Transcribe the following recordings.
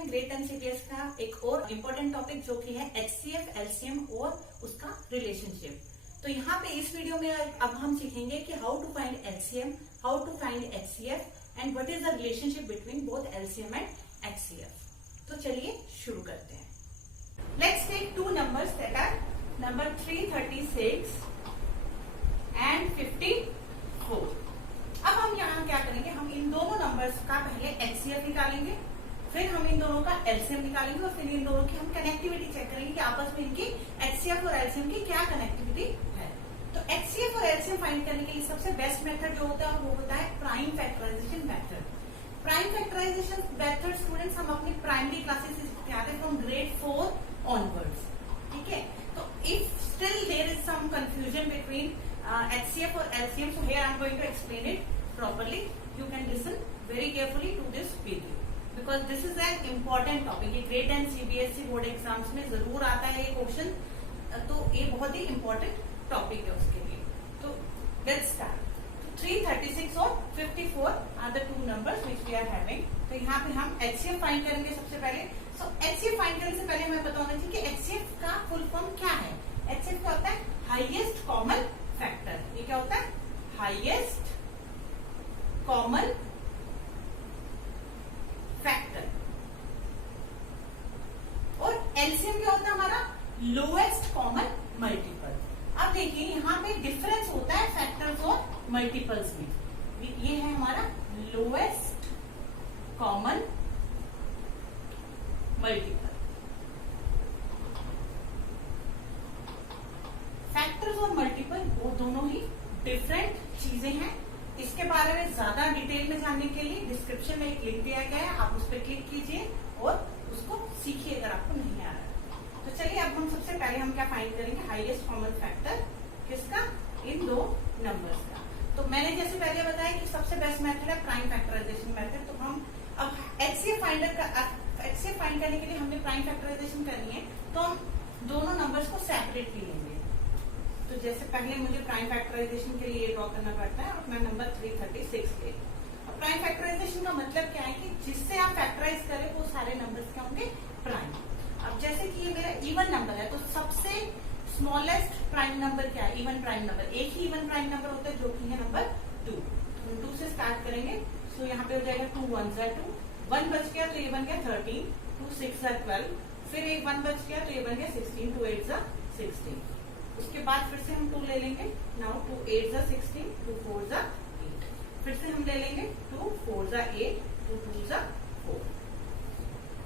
हैं great NCBS का एक और इम्पोर्टेंट टॉपिक जो कि है एचसीएफ, एलसीएम और उसका रिलेशनशिप। तो यहाँ पे इस वीडियो में अब हम सीखेंगे कि how to find LCM, how to find HCF and what is the relationship between both LCM and HCF. तो चलिए शुरू करते हैं। Let's take two numbers that are number 336 and 54। अब हम यहाँ क्या करेंगे, हम इन दोनों नंबर्स का पहले एचसीएफ निकालेंगे, फिर हम इन दोनों का एलसीएम निकालेंगे और फिर इन दोनों की हम कनेक्टिविटी चेक करेंगे कि आपस में इनकी एचसीएफ और एलसीएम की क्या कनेक्टिविटी है। तो एचसीएफ और एलसीएम फाइंड करने के लिए सबसे बेस्ट मेथड जो होता है वो होता है prime factorisation method. Prime factorisation method students हम अपनी प्राइमरी क्लासेस से सीखते आते हैं फ्रॉम ग्रेड 4 ऑनवर्ड्स। ठीक है, तो if still there is some confusion between HCF or LCM, so here I am going to explain it properly. You can listen very carefully to this video because this is an important topic. ये grade and CBSE board exams में जरूर आता है ये question, तो ये बहुत ही important topic है उसके लिए। तो let's start. 336 और 54 are the two numbers which we are having. तो यहाँ पे हम HCF फाइंड करेंगे सबसे पहले। So HCF फाइंड करने से पहले हमें पता होना चाहिए कि HCF का फुल फॉर्म क्या है। HCF क्या होता है? Highest common factor. ये क्या होता है? Highest common factor. और एलसीएम क्या होता है हमारा? Lowest common multiple. अब देखिए यहाँ पे डिफरेंस होता है फैक्टर्स और मल्टीपल्स में। ये है हमारा लोएस्ट कॉमन मल्टीपल। फैक्टर्स और मल्टीपल वो दोनों ही डिफरेंट चीजें हैं। इसके बारे में ज्यादा डिटेल में जानने के लिए डिस्क्रिप्शन में एक लिंक दिया गया है, आप उस पर क्लिक कीजिए और उसको सीखिए अगर आपको नहीं आ रहा है। तो चलिए अब हम सबसे पहले हम क्या फाइंड करेंगे, हाईएस्ट कॉमन फैक्टर किसका? इन दो नंबर्स का। तो मैंने जैसे पहले बताया कि सबसे बेस्ट मेथड है प्राइम फैक्टराइजेशन मेथड। तो हम अब एचसीएफ फाइंड करने के लिए हमने प्राइम फैक्टराइजेशन करनी है, तो हम दोनों नंबर्स को सेपरेटली लेंगे। तो जैसे पहले मुझे प्राइम फैक्टराइजेशन के लिए ड्रॉ करना पड़ता है अपना नंबर 336 ले। अब प्राइम फैक्टराइजेशन का मतलब क्या है कि जिससे आप फैक्टराइज करें वो सारे नंबर्स क्या होंगे? प्राइम। अब जैसे कि ये मेरा इवन नंबर है तो सबसे स्मॉलेस्ट प्राइम नंबर क्या है? Even prime number. एक ही इवन प्राइम नंबर होता है जो कि है नंबर 2। तो 2 से स्टार्ट करेंगे। सो यहाँ पे हो जाएगा 2 1 2, 1 बच गया तो ये बन गया 13, 2 6 12, फिर एक 1 बच गया तो ये बन गया 16, 2 8 16। उसके बाद फिर से हम 2 ले लेंगे। नाउ 2 8 16, 2 4 8। फिर से हम ले लेंगे 2 4 8, 2 2 4।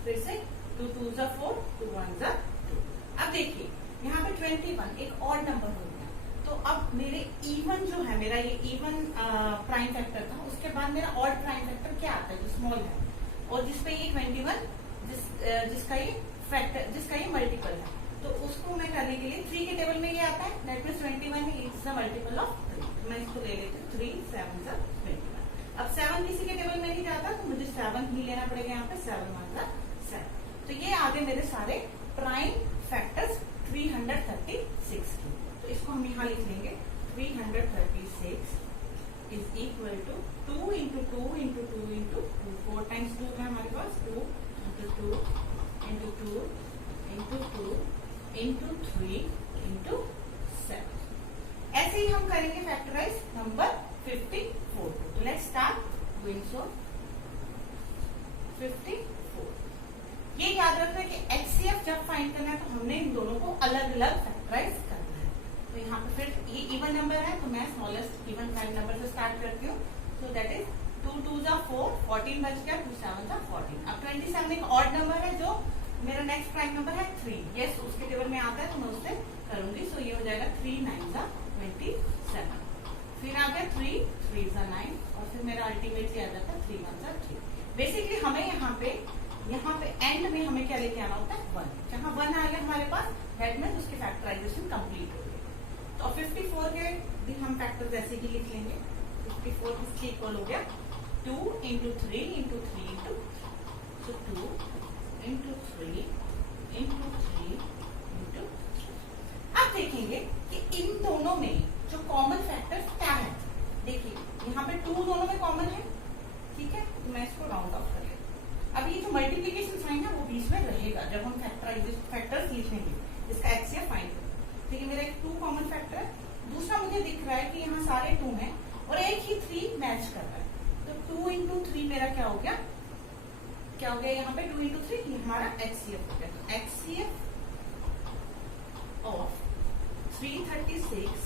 फिर से 2 2 4, 2 1 2। अब देखिए यहाँ पे 21 एक ऑड नंबर हो गया। तो अब मेरे इवन जो है, मेरा ये इवन प्राइम फैक्टर था, उसके बाद मेरा ऑड प्राइम फैक्टर क्या आता है? जो स्मॉल है और जिसपे ये 21 जिसका ये मल्टीपल है। तो उसको मैं करने के लिए 3 के टेबल में ये आता है, that means 21 is the multiple of 3। मैं इसको ले लेती हूँ 3 7 21। अब 7 किसी के टेबल में नहीं जाता तो मुझे 7 ही लेना पड़ेगा यहाँ पे, 7 1 7। तो ये आगे मेरे सारे प्राइम फैक्टर्स 336 की। तो इसको हम यहाँ लिख लेंगे 336 is equal to 2 into 2 into 2 into 2। 4 times 2 है हमारे पास, 2 into 2 into 2 into 2 into 3 into 7। ऐसे ही हम करेंगे फैक्टराइज नंबर 54। तो लेट्स स्टार्ट डूइंग सो। 54 ये याद रखना है कि एचसीएफ जब फाइंड करना है तो हमने इन दोनों को अलग अलग फैक्टराइज करना है। तो यहाँ पे फिर ये इवन नंबर है तो मैं स्मॉलेस्ट इवन प्राइम नंबर से स्टार्ट करती हूँ। सो दैट इज 2 2 4, 14 बच गया, 2 7 14। अब 27 एक ऑड नंबर है जो मेरा नेक्स्ट प्राइम नंबर है 3। यस, उसके टेबल में आता है तो मैं उससे करूंगी। सो ये हो जाएगा 3 9 27। फिर आ गया 3 3 9 और फिर मेरा अल्टीमेटली आ जाता है 3 1 3। बेसिकली हमें यहाँ पे एंड में हमें क्या लेके आना होता है? 1। जहाँ 1 आ गया हमारे पास, दैट मीन्स उसकी फैक्टराइजेशन कंप्लीट हो गई। तो 54 के भी हम फैक्टर जैसे ही लिख लेंगे। 54 किसके इक्वल हो गया? 2 into 3 into 3 into 2 into 3 into 3 into. अब देखेंगे कि इन दोनों में जो कॉमन फैक्टर्स क्या है। देखिए यहाँ पे 2 दोनों में कॉमन है, ठीक है, तो मैं इसको राउंड ऑफ कर लेती हूँ। अब ये जो मल्टीप्लीकेशन साइन है बीच में रहेगा जब हम फैक्टर्स लिखेंगे। इसका एचसीएफ फाइंड करें। ठीक है, मेरा एक 2 कॉमन फैक्टर है, दूसरा मुझे दिख रहा है कि यहाँ सारे 2 हैं और एक ही 3 मैच कर रहा है, तो 2 into 3 मेरा क्या हो गया, यहाँ पे 2 into 3 ये हमारा एचसीएफ हो गया। एचसीएफ ऑफ 336,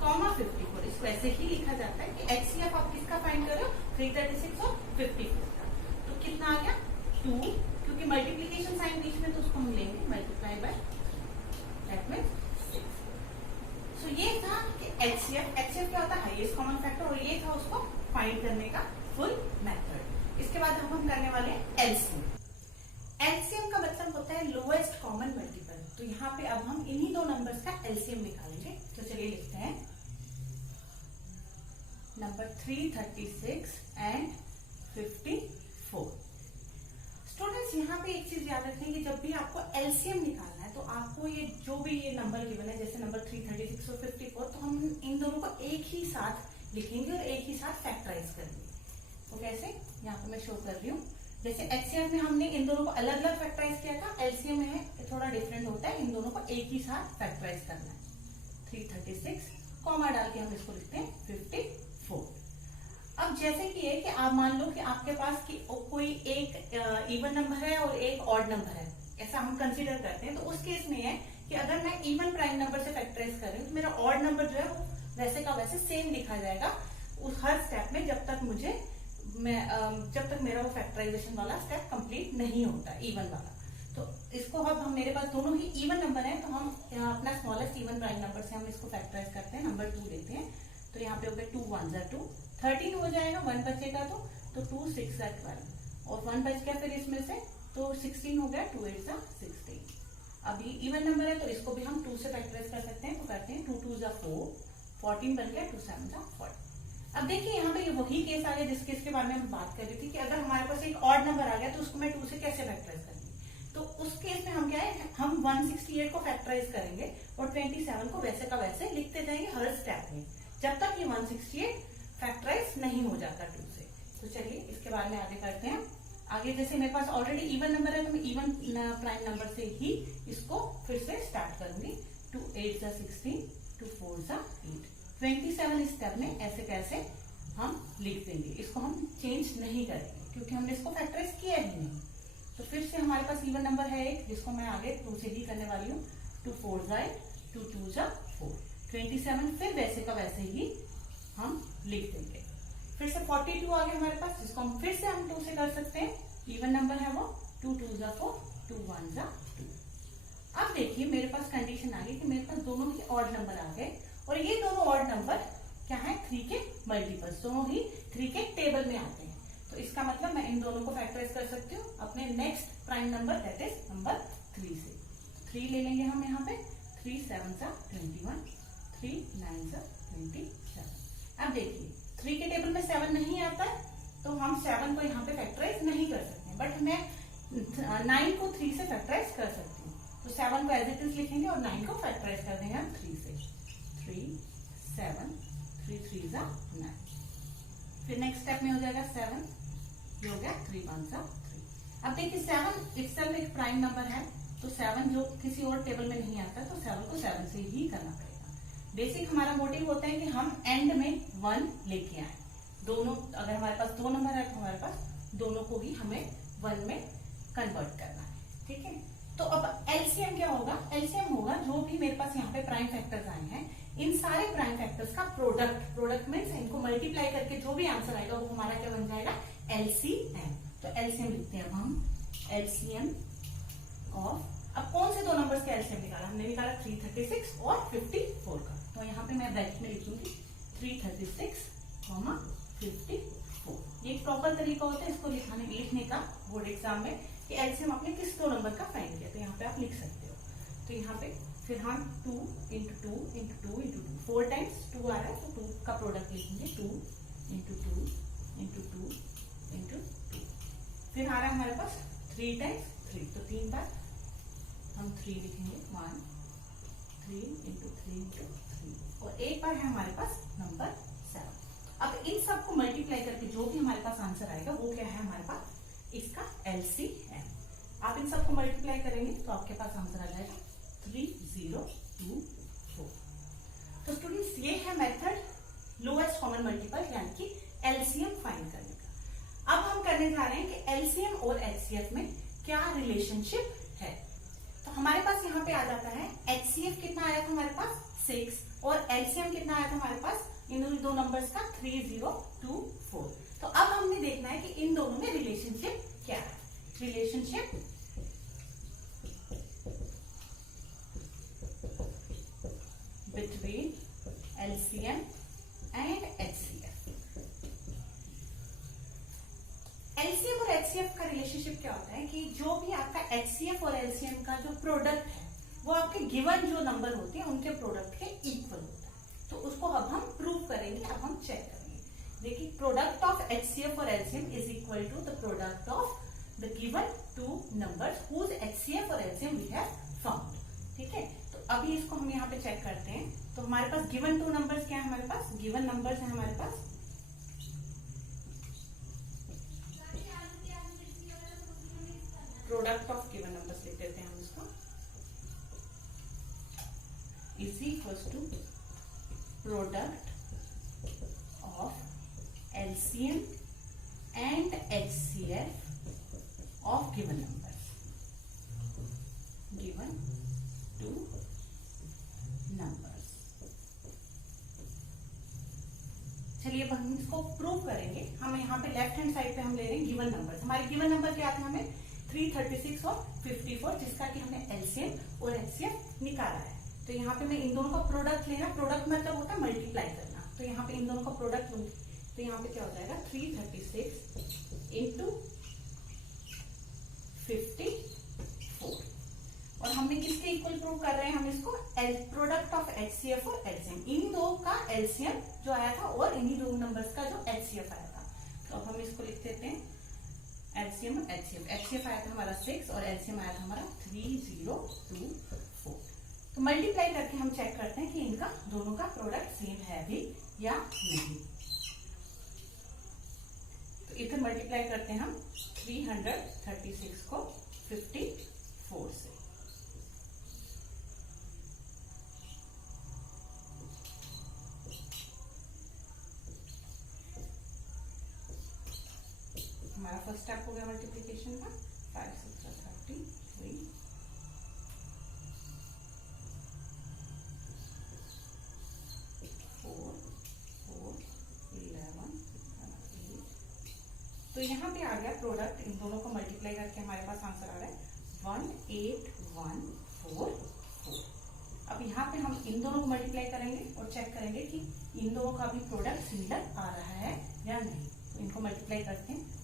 54, इसको ऐसे ही लिखा जाता है कि एचसीएफ आप किसका फाइंड कर रहे हो, 336 और 54 का। तो कितना आ गया 2, क्योंकि मल्टीप्लीकेशन साइन बीच में, तो उसको हम लेंगे मल्टीप्लाई बाय, दैट मींस 6। सो ये था कि एचसीएफ क्या होता है, हाईएस्ट कॉमन फैक्टर, और ये था उसको फाइंड करने का फुल मेथड। इसके बाद हम करने वाले हैं एलसीएम। एलसीएम का मतलब होता है लोएस्ट कॉमन मल्टीपल। तो यहाँ पे अब हम इन्हीं 2 नंबर्स का एलसीएम निकालेंगे। तो चलिए लिखते हैं नंबर 336 एंड 54। स्टूडेंट्स यहाँ पे एक चीज याद रखें कि जब भी आपको एलसीएम निकालना है तो आपको ये जो भी ये नंबर गिवन है, जैसे नंबर 336 और 54, तो हम इन दोनों को एक ही साथ लिखेंगे और एक ही साथ फैक्टराइज करेंगे। तो कैसे, यहाँ पे मैं शो कर रही हूँ। जैसे एचसीएफ में हमने इन दोनों को अलग अलग फैक्टराइज किया था, एलसीएम में थोड़ा डिफरेंट होता है, इन दोनों को एक ही साथ फैक्टराइज करना है। 336 कॉमा डाल के हम इसको लिखते हैं 54। अब जैसे कि है कि आप मान लो कि आपके पास की कोई एक इवन नंबर है और एक ऑड नंबर है, ऐसा हम कंसीडर करते हैं। तो उस केस में है कि अगर मैं इवन प्राइम नंबर से फैक्टराइज कर रही हूँ तो मेरा ऑड नंबर जो है वो वैसे का वैसे सेम लिखा जाएगा उस हर स्टेप में, जब तक मेरा वो फैक्टराइजेशन वाला स्टेप कंप्लीट नहीं होता इवन वाला। तो इसको अब हम, मेरे पास दोनों ही इवन नंबर है, तो हम अपना स्मॉलेस्ट इवन प्राइम नंबर से हम इसको फैक्टराइज करते हैं, नंबर 2 लेते हैं। तो यहाँ पे हो गया 2 1 2, 13 हो जाएगा, 1 बचेगा तो 2 6 12, और 1 बच गया फिर इसमें से, तो 16 हो गया, 2 8 16। अब ये इवन नंबर है तो इसको भी हम 2 से फैक्टराइज कर सकते हैं। तो करते हैं 2 2 4, 14 बन गया, 2 7 40। अब देखिए यहाँ पे ये वही केस आ गया जिसके इसके बारे में हम बात कर रही थी कि अगर हमारे पास एक ऑड नंबर आ गया तो उसको मैं 2 से कैसे फैक्टराइज करूंगी। तो उस केस में हम क्या है, हम 168 को फैक्टराइज करेंगे और 27 को वैसे का वैसे लिखते जाएंगे हर स्टेप में, जब तक ये 168 फैक्टराइज नहीं हो जाता 2 से। तो चलिए इसके बारे में आगे करते हैं। आगे जैसे मेरे पास ऑलरेडी इवन नंबर है तो मैं इवन प्राइम नंबर से ही इसको फिर से स्टार्ट करूंगी। 2 8 16, 2 4 8, 27 स्टेप में ऐसे कैसे हम लिख देंगे, इसको हम चेंज नहीं करेंगे क्योंकि हमने इसको फैक्टराइज किया ही नहीं। तो फिर से हमारे पास इवन नंबर है एक, जिसको मैं आगे 2 से ही करने वाली हूँ। 2 4 8, 2 2 4, 27 फिर वैसे का वैसे ही हम लिख देंगे। फिर से 42 आ गया हमारे पास, जिसको हम फिर से हम 2 से कर सकते हैं, इवन नंबर है वो। 2 2 4, 2 1 2। अब देखिए मेरे पास कंडीशन आ गई कि मेरे पास दोनों ही ऑड नंबर आ गए और ये दोनों ऑड नंबर क्या है, 3 के मल्टीपल्स, दोनों ही 3 के टेबल में आते हैं। तो इसका मतलब मैं इन दोनों को फैक्टराइज कर सकती हूँ अपने next prime number that is number 3 से। 3 ले लेंगे हम यहाँ पे, 3 7 21, 3 9 27। अब देखिए 3 के टेबल में 7 नहीं आता है तो हम 7 को यहाँ पे फैक्टराइज नहीं कर सकते, बट मैं 9 को 3 से फैक्टराइज कर सकती हूँ। तो 7 को एज इट इज लिखेंगे और 9 को फैक्टराइज कर देंगे हम 3 से। 3 7, 3 3 9। फिर नेक्स्ट स्टेप में हो जाएगा 7, ये हो गया 3 1 3। अब देखिए 7 इटसेल्फ एक प्राइम नंबर है, तो 7 जो किसी और टेबल में नहीं आता तो 7 को 7 से ही करना पड़ेगा। बेसिक हमारा मोटिव होता है कि हम एंड में 1 लेके आए। दोनों, अगर हमारे पास 2 नंबर है तो हमारे पास दोनों को ही हमें 1 में कन्वर्ट करना है, ठीक है। तो अब एलसीएम क्या होगा, एलसीएम होगा जो भी मेरे पास यहाँ पे प्राइम फैक्टर्स आए हैं, इन सारे प्राइम फैक्टर्स का प्रोडक्ट मीन्स इनको मल्टीप्लाई करके जो भी आंसर आएगा वो हमारा क्या बन जाएगा, एलसीएम। तो एलसीएम लिखते हैं अब हम, एलसीएम ऑफ, अब कौन से 2 नंबर्स का एलसीएम निकाला, हमने निकाला 336 और 54 का। तो यहाँ पे मैं ब्रैकेट में लिखूंगी 336, 54। ये एक प्रॉपर तरीका होता है इसको लिखने का बोर्ड एग्जाम में कि एलसीएम आपने किस 2 नंबर का फाइंड किया, तो यहाँ पे आप लिख सकते हो। तो यहाँ पे फिर हम 2 into 2 into 2 into 2, 4 टाइम्स 2 आ रहा है तो 2 का प्रोडक्ट लिखेंगे, 2 into 2 into 2 into 2। फिर आ रहा है हमारे पास 3 टाइम्स 3, तो 3 बार हम 3 लिखेंगे, 1 3 into 3 into 3, और एक बार है हमारे पास नंबर 7। अब इन सबको मल्टीप्लाई करके जो भी हमारे पास आंसर आएगा वो क्या है हमारे पास, इसका एलसीएम। आप इन सबको मल्टीप्लाई करेंगे तो आपके पास आंसर आ जाएगा 3024। तो स्टूडेंट्स ये है मेथड लोएस्ट कॉमन मल्टीपल यानी कि एलसीएम फाइंड करने का। अब हम करने जा रहे हैं कि एलसीएम और एचसीएफ में क्या रिलेशनशिप है। तो हमारे पास यहाँ पे आ जाता है एचसीएफ कितना आया था हमारे पास 6 और एलसीएम कितना आया था हमारे पास इन दो नंबर्स का 3024। तो अब हमने देखना है कि इन दोनों में रिलेशनशिप क्या है। Relationship between LCM and HCF. LCM और एचसीएफ का रिलेशनशिप क्या होता है कि जो भी आपका एचसीएफ और एलसीएम का जो प्रोडक्ट है वो आपके गिवन जो नंबर होते हैं उनके प्रोडक्ट के इक्वल होता है। तो उसको अब हम प्रूव करेंगे, अब हम चेक करेंगे। देखिए प्रोडक्ट ऑफ एचसीएफ और LCM is equal to the product of the given two numbers whose HCF और एलसीएम वी हैव फाउंड। ठीक है, तो अभी इसको हम यहाँ पे चेक करते हैं। तो हमारे पास गिवन टू नंबर्स क्या है, हमारे पास गिवन नंबर्स है हमारे पास प्रोडक्ट ऑफ गिवन नंबर्स लिख देते हैं हम इसको is equal to product of LCM and HCF of given numbers, given two numbers. चलिए अब हम इसको प्रूव करेंगे। हम यहाँ पे लेफ्ट हैंड साइड पे हम ले रहे हैं गिवन नंबर्स। हमारे गिवन नंबर क्या थे हमें 336 और 54, जिसका कि हमने एलसीएम और एचसीएफ निकाला है। तो यहाँ पे मैं इन दोनों का प्रोडक्ट लेना, प्रोडक्ट मतलब होता है मल्टीप्लाई करना। तो यहाँ पे इन दोनों का प्रोडक्ट लूंगी तो यहाँ पे क्या हो जाएगा 336 इंटू 54। और हमने किसके इक्वल प्रूव कर रहे हैं, हम इसको प्रोडक्ट ऑफ एचसीएफ और एलसीएम, इन दो का एलसीएम जो आया था और इन्हीं दो नंबर्स का जो एचसीएफ आया था। तो अब हम इसको लिख देते हैं एलसीएम और एचसीएफ। एचसीएफ आया था हमारा 6 और एलसीएम आया था हमारा 3024। तो मल्टीप्लाई करके हम चेक करते हैं कि इनका दोनों का प्रोडक्ट सेम है भी या नहीं। तो इधर मल्टीप्लाई करते हैं हम 336 को 54 से। हमारा फर्स्ट स्टेप हो गया मल्टीप्लिकेशन का 5 6 33 4 4 11 8। तो यहाँ पे आ गया प्रोडक्ट, इन दोनों को मल्टीप्लाई करके हमारे पास आंसर आ रहा है 18144। अब यहाँ पे हम इन दोनों को मल्टीप्लाई करेंगे और चेक करेंगे कि इन दोनों का भी प्रोडक्ट सिमिलर आ रहा है या नहीं। तो इनको मल्टीप्लाई करते हैं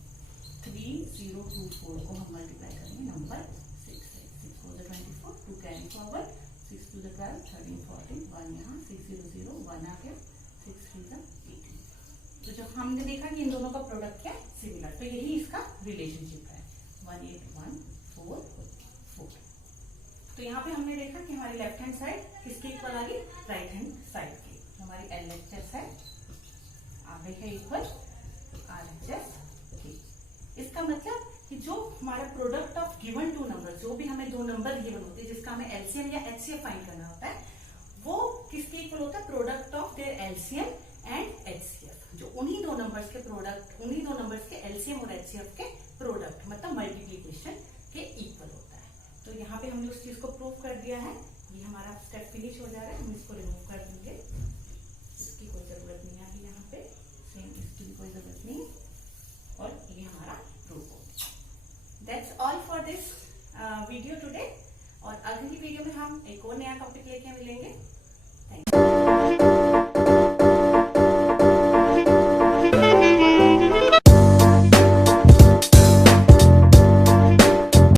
3024 को हम मल्टीप्लाई करेंगे नंबर 6 से। 6 4 24, 2 कैरी फॉरवर्ड, 6 2 12, 13 14, 1 यहाँ 6 0 0 1 आ गया, 6 3 18। तो जब हमने देखा कि इन दोनों का प्रोडक्ट क्या है सिमिलर, तो यही इसका रिलेशनशिप है 18144। तो यहाँ पे हमने देखा कि हमारी लेफ्ट हैंड साइड किसके इक्वल आ गई, राइट हैंड साइड की। हमारी एलएचएस है आ गई है इक्वल आरएचएस की। इसका मतलब कि जो हमारा product of given two number, जो भी हमें दो नंबर गिवन होते हैं जिसका हमें एलसीएम या एचसीएफ फाइंड करना होता है, वो किसके इक्वल होता है, product of their LCM and HCF. जो उन्हीं दो नंबर्स के प्रोडक्ट, उन्हीं दो नंबर्स के एलसीएम और एचसीएफ के प्रोडक्ट मतलब मल्टीप्लीकेशन के इक्वल होता है। तो यहाँ पे हमने उस चीज को प्रूव कर दिया है। ये हमारा स्टेप फिनिश हो जा रहा है, हम इसको रिमूव कर देंगे, इसकी कोई जरूरत